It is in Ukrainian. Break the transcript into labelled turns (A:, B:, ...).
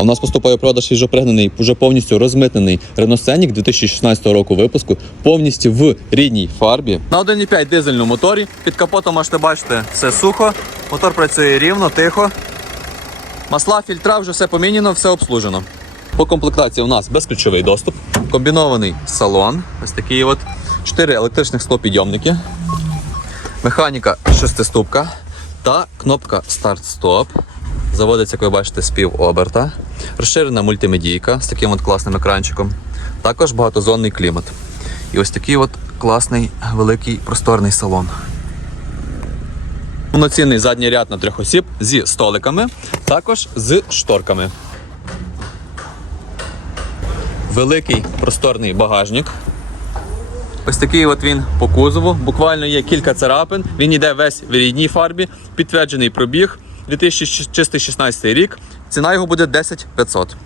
A: А у нас поступає продаж свіжопригнаний, вже повністю розмитнений Scenic 2016 року випуску, повністю в рідній фарбі. На 1,5 дизельному моторі. Під капотом можете бачити, все сухо. Мотор працює рівно, тихо. Масла, фільтра, вже все поміняно, все обслужено. По комплектації у нас безключовий доступ, комбінований салон, ось такий от, 4 електричних склопідйомники, механіка шестиступка та кнопка старт-стоп. Заводиться, як ви бачите, з пів оберта. Розширена мультимедійка з таким от класним екранчиком. Також багатозонний клімат. І ось такий от класний великий просторний салон. Повноцінний задній ряд на трьох осіб зі столиками, також з шторками. Великий просторний багажник. Ось такий от він по кузову. Буквально є кілька царапин. Він йде весь в рідній фарбі, підтверджений пробіг. 2016 рік. Ціна його буде 10 500.